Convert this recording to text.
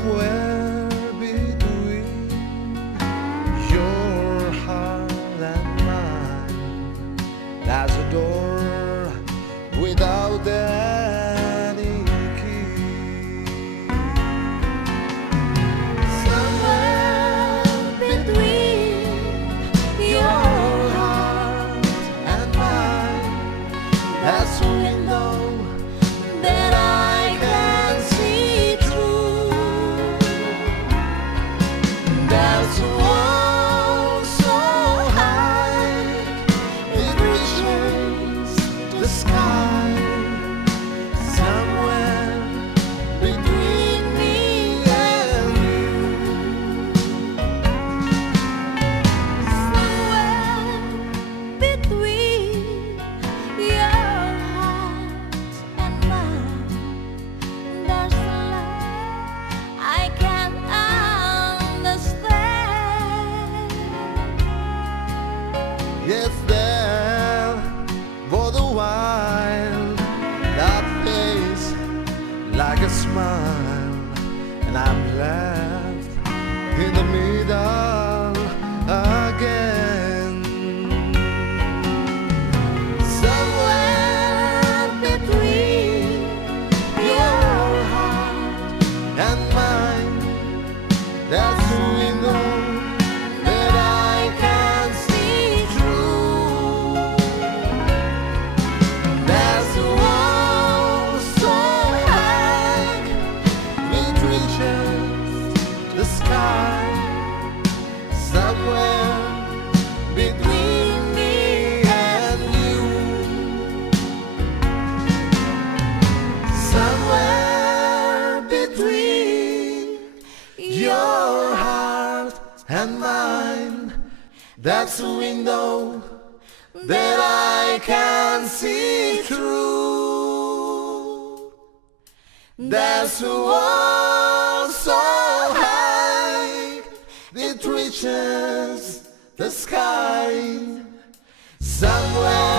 Somewhere between your heart and mine, there's a door without any key. Somewhere between your heart and mine, there's a window that I can see through. There's a wall so high it reaches the sky. Somewhere between me and you. Somewhere between your heart and mine, there's a love I can't understand. Yes, there for the while that face like a smile, and I'm left in the middle again. Somewhere between your heart and mine, there's a window that I can see through. There's a wall so high it reaches the sky. Somewhere between me and you. Somewhere between your heart and mine, that's a window that I can see through. There's a wall so high it reaches the sky. Somewhere